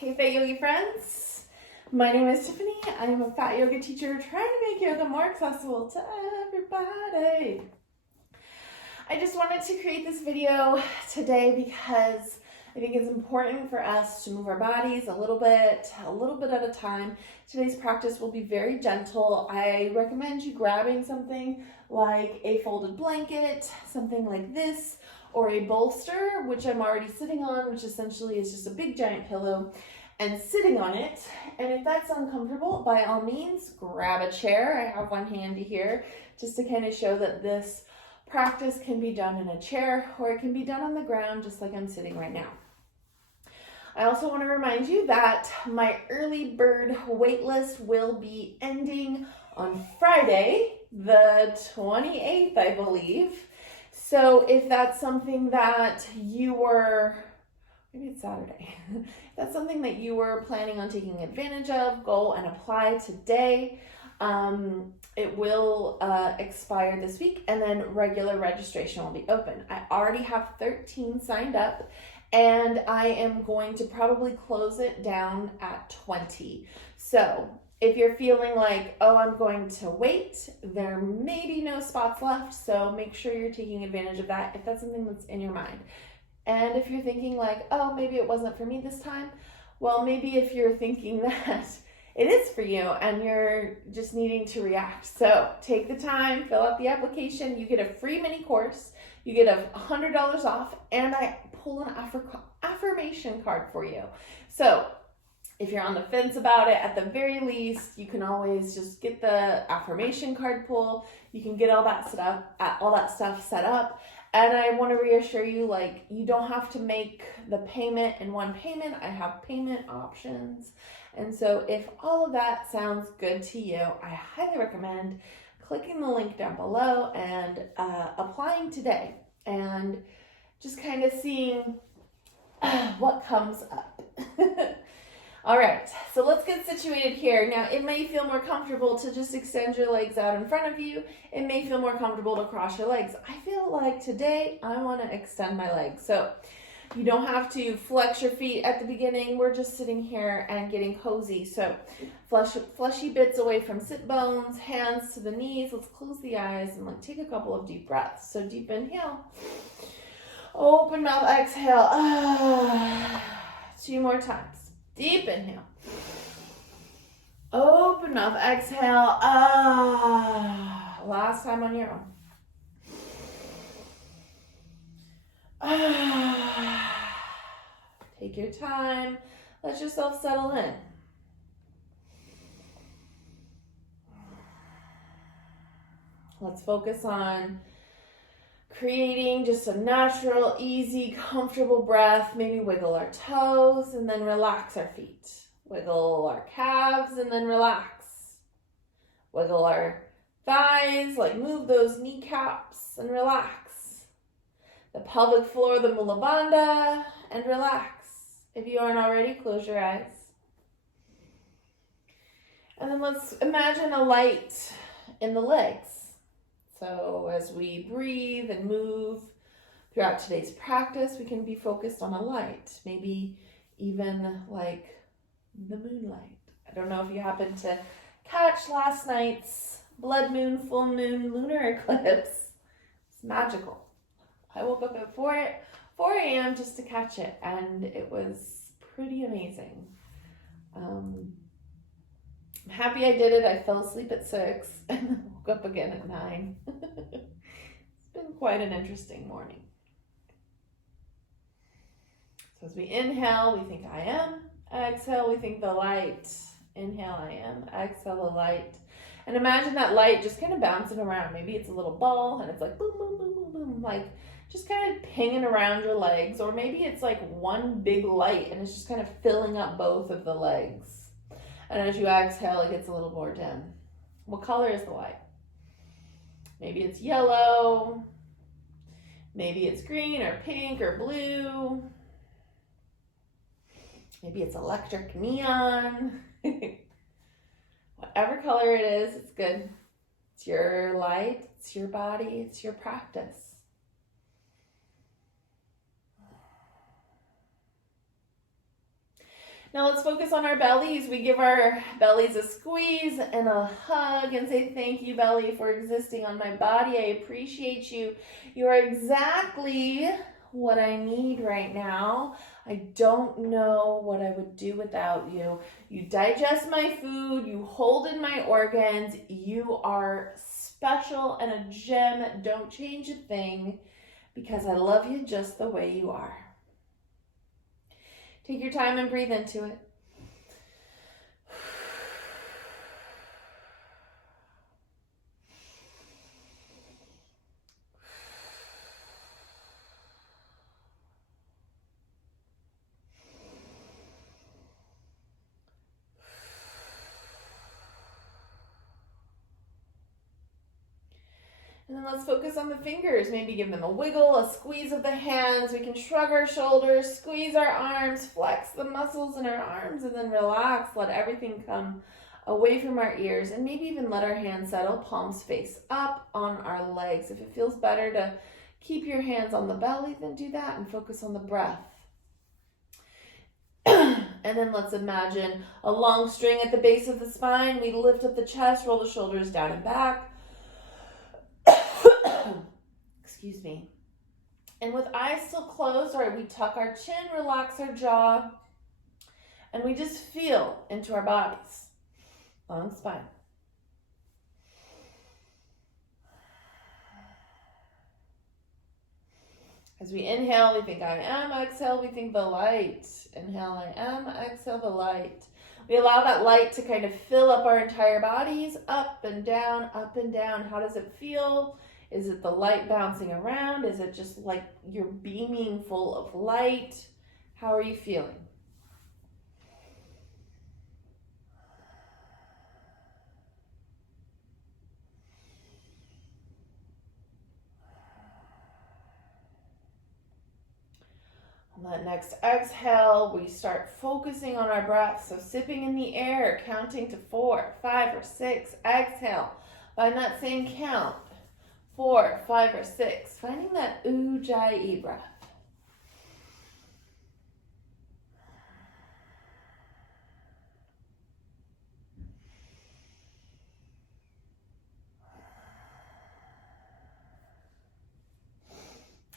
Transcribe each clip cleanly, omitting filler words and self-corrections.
Hey Fat Yogi friends, my name is Tiffany. I am a fat yoga teacher trying to make yoga more accessible to everybody. I just wanted to create this video today because I think it's important for us to move our bodies a little bit at a time. Today's practice will be very gentle. I recommend you grabbing something like a folded blanket, something like this, or a bolster, which I'm already sitting on, which essentially is just a big giant pillow, and sitting on it. And if that's uncomfortable, by all means, grab a chair. I have one handy here just to kind of show that this practice can be done in a chair or it can be done on the ground just like I'm sitting right now. I also want to remind you that my early bird waitlist will be ending on Friday, the 28th, I believe. So if that's something that you were, maybe it's Saturday, if that's something that you were planning on taking advantage of, go and apply today. It will expire this week, and then regular registration will be open. I already have 13 signed up, and I am going to probably close it down at 20. So if you're feeling like, oh, I'm going to wait, there may be no spots left, so make sure you're taking advantage of that if that's something that's in your mind. And if you're thinking like, oh, maybe it wasn't for me this time, well, maybe if you're thinking that it is for you and you're just needing to react. So take the time, fill out the application. You get a free mini course. You get $100 off, and I pull an affirmation card for you. So if you're on the fence about it, at the very least, you can always just get the affirmation card pull. You can get all that stuff set up. And I want to reassure you, like, you don't have to make the payment in one payment. I have payment options. And so if all of that sounds good to you, I highly recommend clicking the link down below and applying today and just kind of seeing what comes up. All right, so let's get situated here. Now, it may feel more comfortable to just extend your legs out in front of you. It may feel more comfortable to cross your legs. I feel like today I want to extend my legs. So you don't have to flex your feet at the beginning. We're just sitting here and getting cozy. So fleshy bits away from sit bones, hands to the knees. Let's close the eyes and take a couple of deep breaths. So deep inhale, open mouth, exhale. 2 more times. Deep inhale. Open mouth, exhale. Last time on your own. Take your time. Let yourself settle in. Let's focus on creating just a natural, easy, comfortable breath. Maybe wiggle our toes and then relax our feet. Wiggle our calves and then relax. Wiggle our thighs, move those kneecaps and relax. The pelvic floor, the mula bandha, and relax. If you aren't already, close your eyes. And then let's imagine a light in the legs. So as we breathe and move throughout today's practice, we can be focused on a light, maybe even like the moonlight. I don't know if you happened to catch last night's blood moon, full moon, lunar eclipse. It's magical. I woke up at 4 a.m. just to catch it, and it was pretty amazing. I'm happy I did it. I fell asleep at 6 and woke up again at 9. It's been quite an interesting morning. So as we inhale, we think I am. Exhale, we think the light. Inhale, I am. Exhale, the light. And imagine that light just kind of bouncing around. Maybe it's a little ball and it's like boom, boom, boom, boom, boom. Like just kind of pinging around your legs. Or maybe it's like one big light and it's just kind of filling up both of the legs. And as you exhale, it gets a little more dim. What color is the light? Maybe it's yellow. Maybe it's green or pink or blue. Maybe it's electric neon. Whatever color it is, it's good. It's your light, it's your body, it's your practice. Now let's focus on our bellies. We give our bellies a squeeze and a hug and say, thank you, belly, for existing on my body. I appreciate you. You are exactly what I need right now. I don't know what I would do without you. You digest my food. You hold in my organs. You are special and a gem. Don't change a thing because I love you just the way you are. Take your time and breathe into it. And then let's focus on the fingers. Maybe give them a wiggle, a squeeze of the hands. We can shrug our shoulders, squeeze our arms, flex the muscles in our arms, and then relax. Let everything come away from our ears, and maybe even let our hands settle, palms face up on our legs. If it feels better to keep your hands on the belly, then do that and focus on the breath. And then let's imagine a long string at the base of the spine. We lift up the chest, roll the shoulders down and back. Excuse me. And with eyes still closed, all right, we tuck our chin, relax our jaw, and we just feel into our bodies. Long spine. As we inhale, we think I am. Exhale, we think the light. Inhale, I am. Exhale, the light. We allow that light to kind of fill up our entire bodies, up and down, up and down. How does it feel? Is it the light bouncing around? Is it just like you're beaming full of light? How are you feeling? On that next exhale, we start focusing on our breath. So sipping in the air, counting to 4, 5, or 6. Exhale. Find that same count. 4, 5, or 6. Finding that ujjayi breath.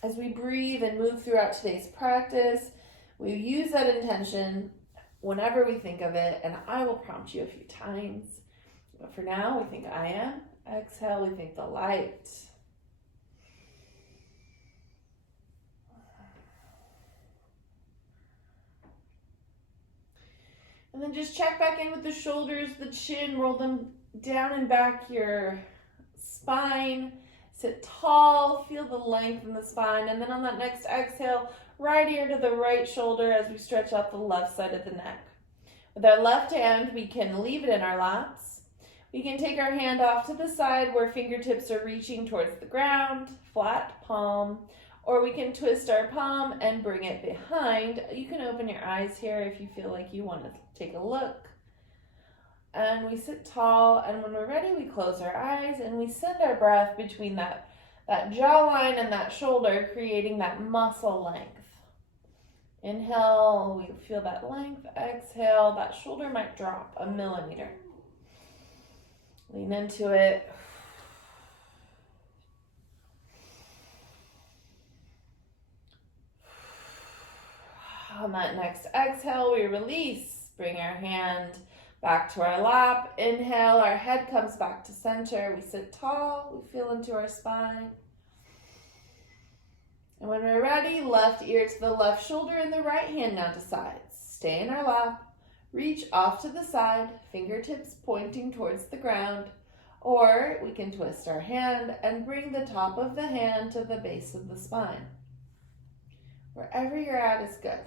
As we breathe and move throughout today's practice, we use that intention whenever we think of it, and I will prompt you a few times. But for now, we think I am. Exhale, we think the light. And then just check back in with the shoulders, the chin, roll them down and back your spine. Sit tall, feel the length in the spine, and then on that next exhale, right ear to the right shoulder as we stretch out the left side of the neck. With our left hand, we can leave it in our laps. We can take our hand off to the side where fingertips are reaching towards the ground, flat palm, or we can twist our palm and bring it behind. You can open your eyes here if you feel like you want to take a look. And we sit tall, and when we're ready, we close our eyes and we send our breath between that jawline and that shoulder, creating that muscle length. Inhale, we feel that length. Exhale, that shoulder might drop a millimeter. Lean into it. On that next exhale, we release. Bring our hand back to our lap. Inhale, our head comes back to center. We sit tall. We feel into our spine. And when we're ready, left ear to the left shoulder and the right hand now to sides. Stay in our lap. Reach off to the side, fingertips pointing towards the ground. Or we can twist our hand and bring the top of the hand to the base of the spine. Wherever you're at is good.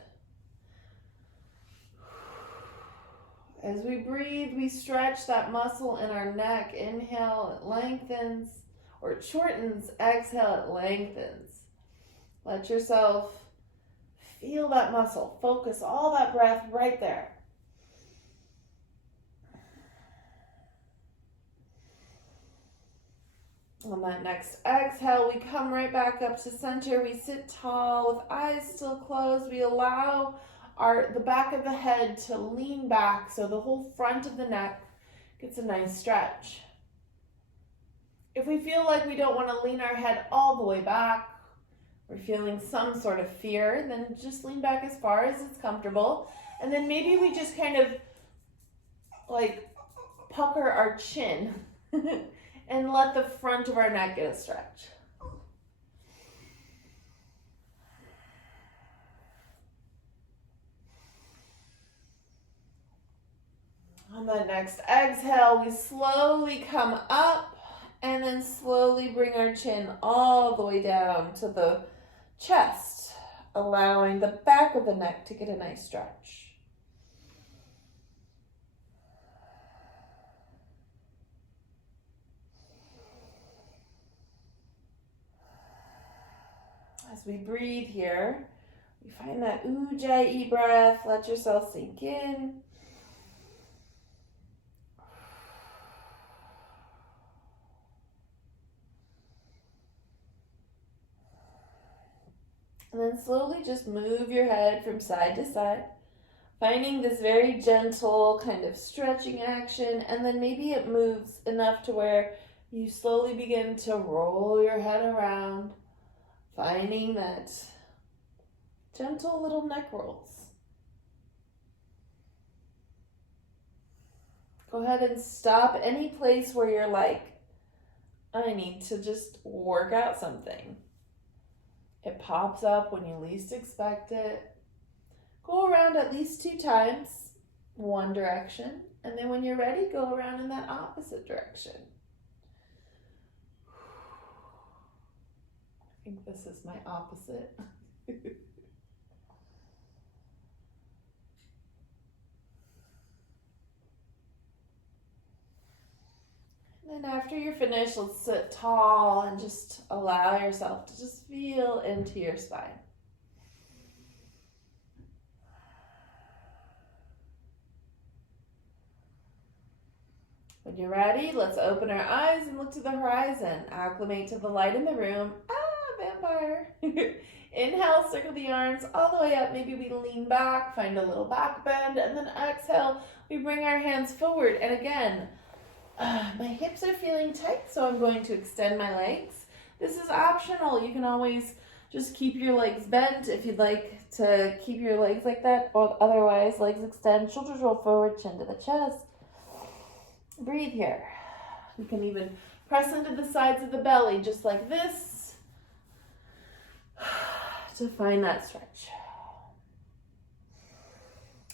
As we breathe, we stretch that muscle in our neck. Inhale, it lengthens, or it shortens. Exhale, it lengthens. Let yourself feel that muscle. Focus all that breath right there. On that next exhale, we come right back up to center. We sit tall with eyes still closed. We allow the back of the head to lean back so the whole front of the neck gets a nice stretch. If we feel like we don't want to lean our head all the way back, we're feeling some sort of fear, then just lean back as far as it's comfortable. And then maybe we just kind of like pucker our chin and let the front of our neck get a stretch. On the next exhale, we slowly come up and then slowly bring our chin all the way down to the chest, allowing the back of the neck to get a nice stretch. As we breathe here, we find that ujjayi breath. Let yourself sink in. And then slowly just move your head from side to side, finding this very gentle kind of stretching action. And then maybe it moves enough to where you slowly begin to roll your head around, finding that gentle little neck rolls. Go ahead and stop any place where you're like, I need to just work out something. It pops up when you least expect it. Go around at least 2 times, one direction, and then when you're ready, go around in that opposite direction. I think this is my opposite. And then after you're finished, let's sit tall and just allow yourself to just feel into your spine. When you're ready, let's open our eyes and look to the horizon. Acclimate to the light in the room. Vampire. Inhale, circle the arms all the way up. Maybe we lean back, find a little back bend, and then exhale, we bring our hands forward. And again, my hips are feeling tight, so I'm going to extend my legs. This is optional. You can always just keep your legs bent if you'd like to keep your legs like that, or otherwise, legs extend, shoulders roll forward, chin to the chest. Breathe here. You can even press into the sides of the belly, just like this, to find that stretch.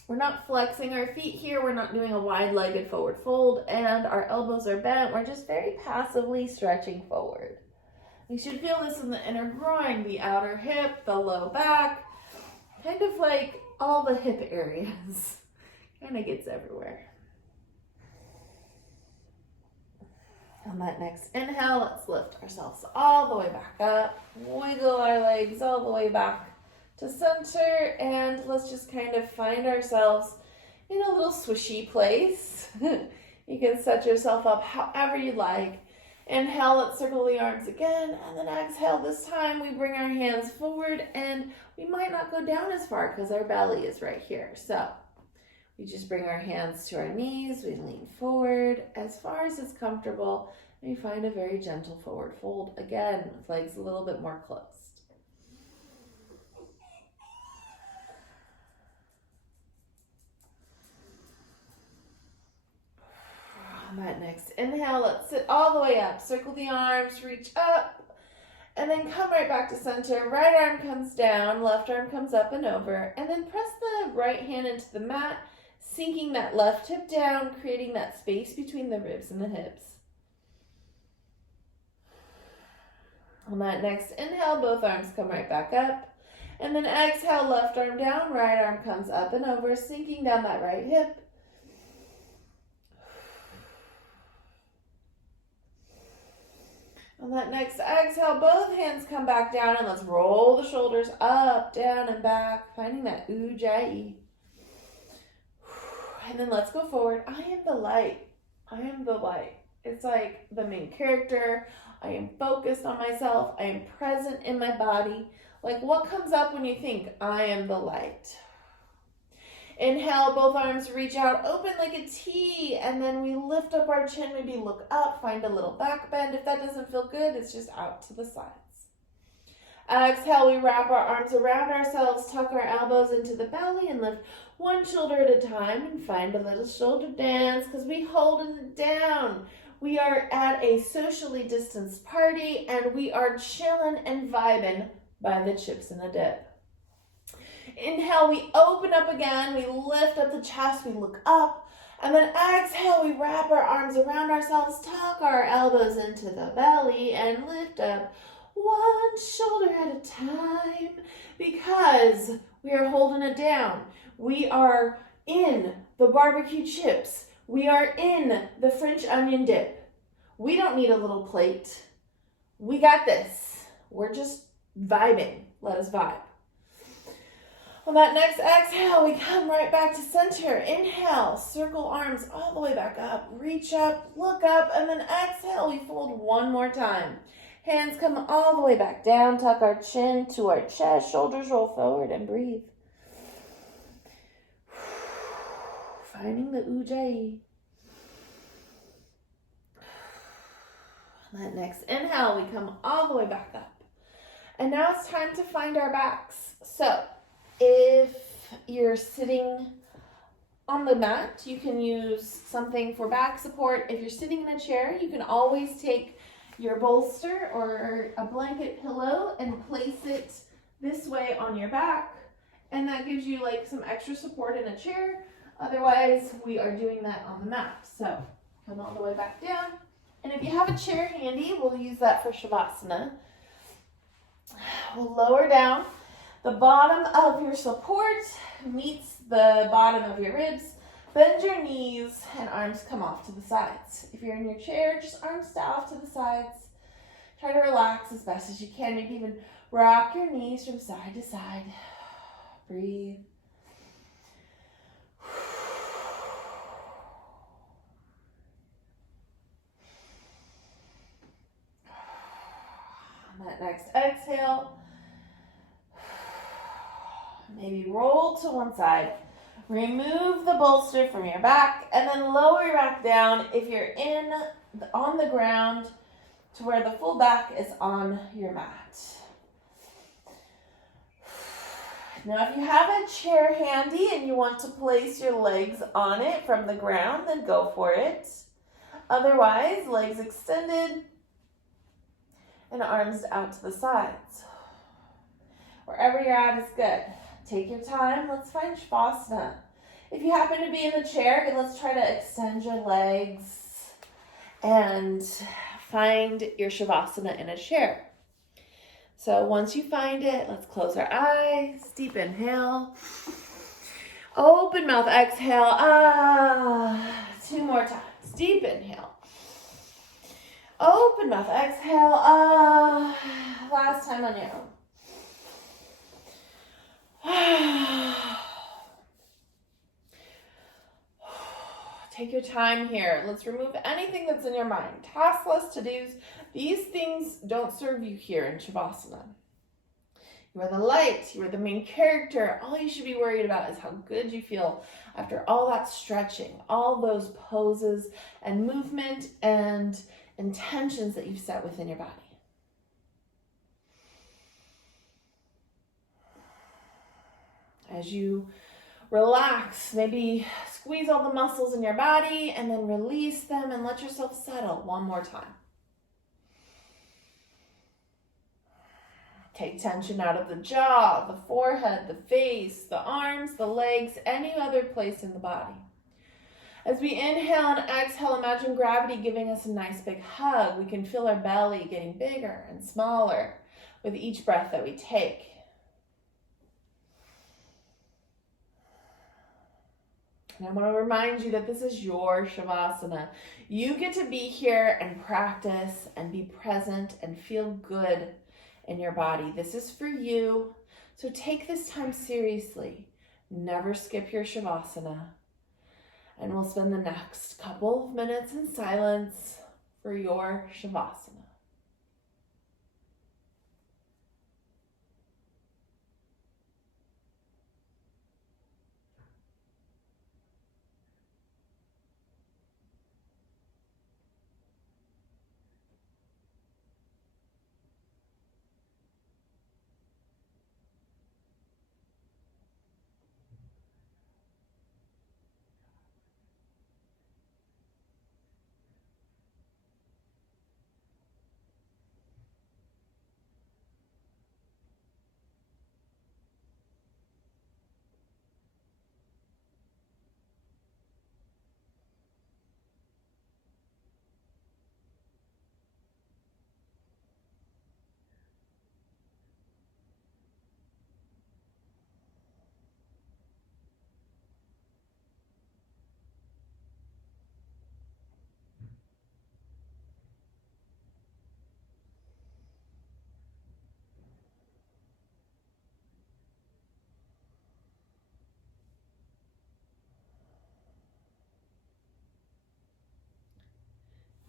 We're not flexing our feet here. We're not doing a wide-legged forward fold, and our elbows are bent. We're just very passively stretching forward. You should feel this in the inner groin, the outer hip, the low back, kind of like all the hip areas. Kind of gets everywhere. On that next inhale, let's lift ourselves all the way back up. Wiggle our legs all the way back to center, and let's just kind of find ourselves in a little swishy place. You can set yourself up however you like. Inhale, let's circle the arms again, and then exhale. This time we bring our hands forward, and we might not go down as far because our belly is right here. So we just bring our hands to our knees, we lean forward as far as it's comfortable, and we find a very gentle forward fold. Again, with legs a little bit more closed. On that next inhale, let's sit all the way up. Circle the arms, reach up, and then come right back to center. Right arm comes down, left arm comes up and over, and then press the right hand into the mat, sinking that left hip down, creating that space between the ribs and the hips. On that next inhale, both arms come right back up. And then exhale, left arm down, right arm comes up and over, sinking down that right hip. On that next exhale, both hands come back down, and let's roll the shoulders up, down, and back, finding that ujjayi. And then let's go forward. I am the light. I am the light. It's like the main character. I am focused on myself. I am present in my body. Like, what comes up when you think I am the light? Inhale, both arms reach out, open like a T, and then we lift up our chin, maybe look up, find a little back bend. If that doesn't feel good, it's just out to the sides. Exhale, we wrap our arms around ourselves, tuck our elbows into the belly, and lift one shoulder at a time and find a little shoulder dance because we hold it down. We are at a socially distanced party, and we are chilling and vibing by the chips and the dip. Inhale, we open up again, we lift up the chest, we look up, and then exhale, we wrap our arms around ourselves, tuck our elbows into the belly, and lift up one shoulder at a time because we are holding it down. We are in the barbecue chips. We are in the French onion dip. We don't need a little plate. We got this. We're just vibing. Let us vibe. On that next exhale, we come right back to center. Inhale, circle arms all the way back up. Reach up, look up, and then exhale, we fold one more time. Hands come all the way back down. Tuck our chin to our chest. Shoulders roll forward and breathe. Finding the ujjayi. That next inhale, we come all the way back up. And now it's time to find our backs. So if you're sitting on the mat, you can use something for back support. If you're sitting in a chair, you can always take your bolster or a blanket pillow and place it this way on your back, and that gives you like some extra support in a chair. Otherwise, we are doing that on the mat. So come all the way back down, and if you have a chair handy, we'll use that for Savasana. We'll lower down. The bottom of your support meets the bottom of your ribs. Bend your knees and arms come off to the sides. If you're in your chair, just arms off to the sides. Try to relax as best as you can. Maybe even rock your knees from side to side. Breathe. On that next exhale, maybe roll to one side. Remove the bolster from your back and then lower your back down if you're on the ground to where the full back is on your mat. Now, if you have a chair handy and you want to place your legs on it from the ground, then go for it. Otherwise, legs extended and arms out to the sides. Wherever you're at is good. Take your time. Let's find Savasana. If you happen to be in the chair, let's try to extend your legs and find your Savasana in a chair. So once you find it, let's close our eyes. Deep inhale. Open mouth, exhale. Two more times. Deep inhale. Open mouth, exhale. Last time on your own. Take your time here. Let's remove anything that's in your mind. Task list, to-dos. These things don't serve you here in Savasana. You are the light. You are the main character. All you should be worried about is how good you feel after all that stretching, all those poses and movement and intentions that you've set within your body. As you relax, maybe squeeze all the muscles in your body and then release them and let yourself settle one more time. Take tension out of the jaw, the forehead, the face, the arms, the legs, any other place in the body. As we inhale and exhale, imagine gravity giving us a nice big hug. We can feel our belly getting bigger and smaller with each breath that we take. And I want to remind you that this is your Savasana. You get to be here and practice and be present and feel good in your body. This is for you. So take this time seriously. Never skip your Savasana. And we'll spend the next couple of minutes in silence for your Savasana.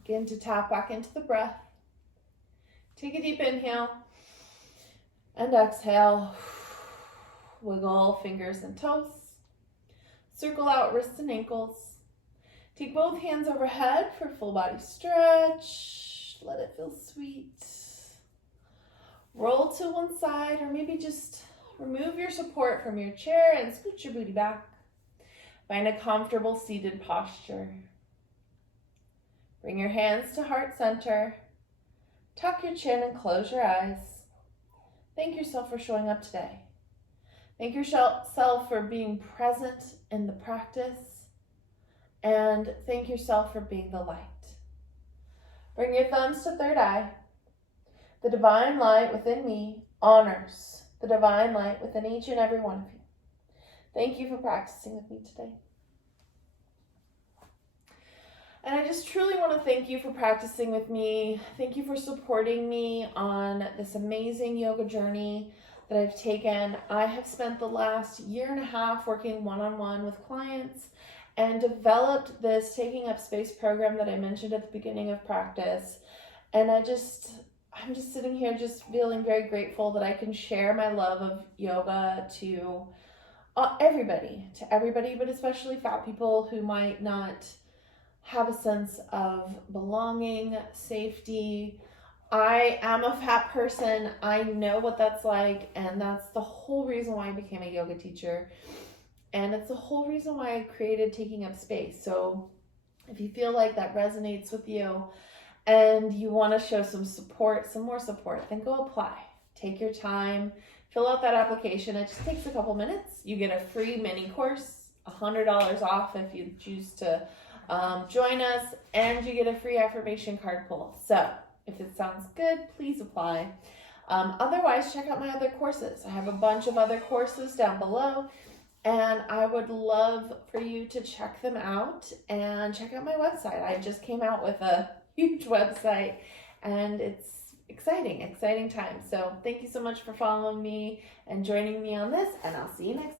Begin to tap back into the breath. Take a deep inhale and exhale. Wiggle fingers and toes. Circle out wrists and ankles. Take both hands overhead for full body stretch. Let it feel sweet. Roll to one side, or maybe just remove your support from your chair and scoot your booty back. Find a comfortable seated posture. Bring your hands to heart center. Tuck your chin and close your eyes. Thank yourself for showing up today. Thank yourself for being present in the practice. And thank yourself for being the light. Bring your thumbs to third eye. The divine light within me honors the divine light within each and every one of you. Thank you for practicing with me today. And I just truly want to thank you for practicing with me. Thank you for supporting me on this amazing yoga journey that I've taken. I have spent the last 1.5 years working one-on-one with clients and developed this Taking Up Space program that I mentioned at the beginning of practice. And I'm just sitting here just feeling very grateful that I can share my love of yoga to everybody, but especially fat people who might not have a sense of belonging, safety. I am a fat person. I know what that's like, and that's the whole reason why I became a yoga teacher. And it's the whole reason why I created Taking Up Space. So if you feel like that resonates with you and you want to show some more support, then go apply. Take your time, fill out that application. It just takes a couple minutes. You get a free mini course, $100 off if you choose to join us, and you get a free affirmation card pull. So if it sounds good, please apply. Otherwise, check out my other courses. I have a bunch of other courses down below, and I would love for you to check them out and check out my website. I just came out with a huge website, and it's exciting time. So thank you so much for following me and joining me on this, and I'll see you next time.